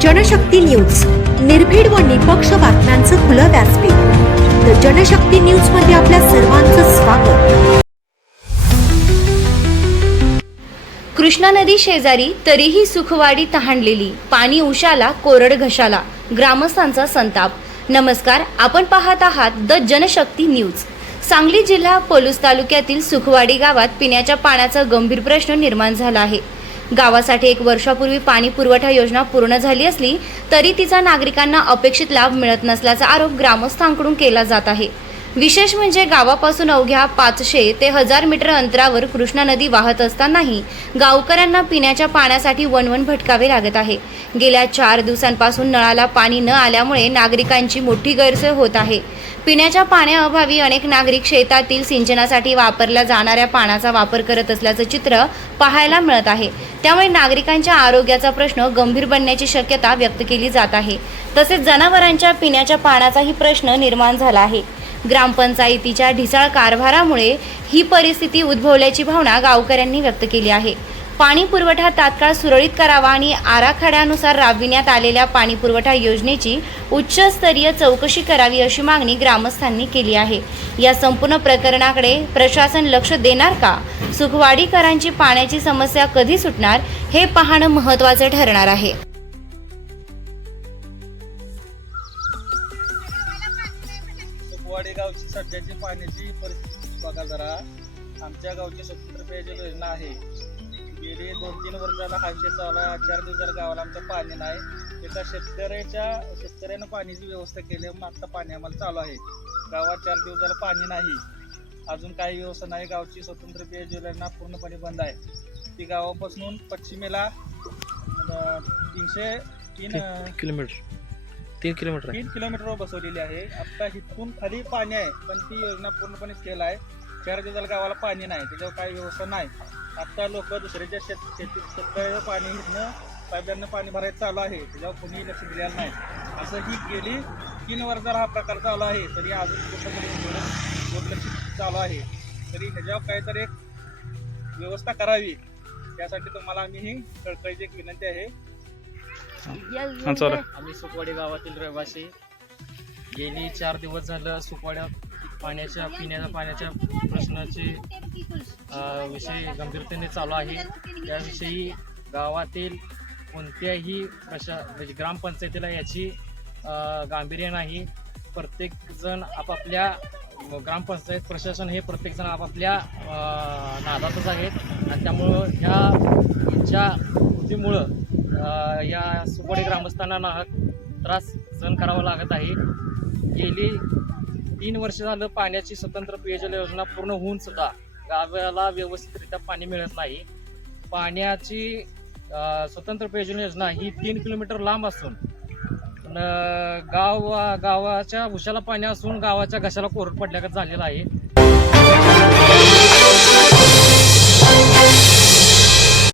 Janshakti news, निर्भीड व निपक्ष बातम्यांचं खुलं व्यासपीठ. द जनशक्ती न्यूज मध्ये आपल्या सर्वांचं स्वागत. कृष्णा नदी शेजारी तरीही सुखवाडी तहानलेली, पाणी उशाला कोरड घशाला, ग्रामस्थांचा संताप. नमस्कार, आपण पाहत आहात द जनशक्ती न्यूज. सांगली जिल्हा पलूस तालुक्यातील सुखवाडी गावात पिण्याच्या पाण्याचा गंभीर प्रश्न निर्माण झाला आहे. गावासाठी 1 वर्षापूर्वी पाणी पुरवठा योजना पूर्ण झाली असली तरी तिचा नागरिकांना अपेक्षित लाभ मिळत नसल्याचा आरोप ग्रामस्थांकडून केला जात आहे. विशेष म्हणजे गावापासून अवघ्या 500 ते 1000 मीटर अंतरावर कृष्णा नदी वाहत असतानाही गावकऱ्यांना पिण्याच्या पाण्यासाठी वणवण भटकावे लागत आहे. गेल्या 4 दिवसांपासून नळाला पाणी न आल्यामुळे नागरिकांची मोठी गैरसोय होत आहे. पिण्याच्या पाण्याअभावी अनेक नागरिक शेतातील सिंचनासाठी वापरल्या जाणाऱ्या पाण्याचा वापर करत असल्याचं चित्र पाहायला मिळत आहे. त्यामुळे नागरिकांच्या आरोग्याचा प्रश्न गंभीर बनण्याची शक्यता व्यक्त केली जात आहे. तसेच जनावरांच्या पिण्याच्या पाण्याचाही प्रश्न निर्माण झाला आहे. ग्रामपंचायतीच्या ढिसाळ कारभारामुळे ही परिस्थिती उद्भवल्याची भावना गावकऱ्यांनी व्यक्त केली आहे. पाणी पुरवठा तात्काळ सुरळीत करावा आणि आराखड्यानुसार राबविण्यात आलेल्या पाणी पुरवठा योजनेची उच्चस्तरीय चौकशी करावी अशी मागणी ग्रामस्थांनी केली आहे. या संपूर्ण प्रकरणाकडे प्रशासन लक्ष देणार का? सुखवाडीकरांची पाण्याची समस्या कधी सुटणार हे पाहणं महत्त्वाचं ठरणार आहे. सुखवाडी गावची सध्याची पाण्याची परिस्थिती बघा जरा. आमच्या गावची स्वतंत्र पेयजल योजना आहे. गेली 2-3 वर्षाला हा विषय चालू आहे. 4 दिवसाला गावाला आमचं पाणी नाही. एका शेतकऱ्यानं पाण्याची व्यवस्था केली म्हणून आता पाणी आम्हाला चालू आहे. गावात 4 दिवसाला पाणी नाही. अजून काही व्यवस्था नाही. गावची स्वतंत्र पेयजल योजना पूर्णपणे बंद आहे. ती गावापासून पश्चिमेला 3 किलोमीटरवर बसवलेली आहे. आता इथून खाली पाणी आहे पण ती योजना पूर्णपणे फेल आहे. 4 दिवसाला गावाला पाणी नाही. त्याच्यावर काही व्यवस्था नाही. आता लोक दुसऱ्याच्या शेतकऱ्याचं पाणी इथनं पाईपलाईननं पाणी भरायचं चालू आहे. त्याच्यावर कोणीही लक्ष दिलेलं नाही. असं ही गेली 3 वर्षाला हा प्रकार चालू आहे तरी अजून कुठंतरी दुर्लक्ष चालू आहे. तरी ह्याच्यावर काहीतरी एक व्यवस्था करावी त्यासाठी तुम्हाला आम्ही ही कळकळीची एक विनंती आहे. आम्ही सुखवाडी गावातील रहिवासी. गेली 4 दिवस झालं सुखवाड्यात पिण्याच्या पाण्याच्या प्रश्नाचे विषय गंभीरतेने चालू आहे. त्याविषयी गावातील कोणत्याही म्हणजे ग्रामपंचायतीला याची गांभीर्य नाही. प्रत्येकजण आपापल्या ग्रामपंचायत प्रशासन हे प्रत्येकजण आपापल्या नादातच आहेत आणि त्यामुळं ह्या कृतीमुळं या सुखवाडी ग्रामस्थांना नाहक त्रास सहन करावा लागत आहे. गेली 3 वर्ष झालं पाण्याची स्वतंत्र पेयजल योजना पूर्ण होऊन सुद्धा गावाला व्यवस्थितरित्या पाणी मिळत नाही. पाण्याची स्वतंत्र पेयजल योजना ही 3 किलोमीटर लांब असून गावाच्या उशाला पाणी असून गावाच्या घशाला कोरड पडल्यागत झालेलं आहे.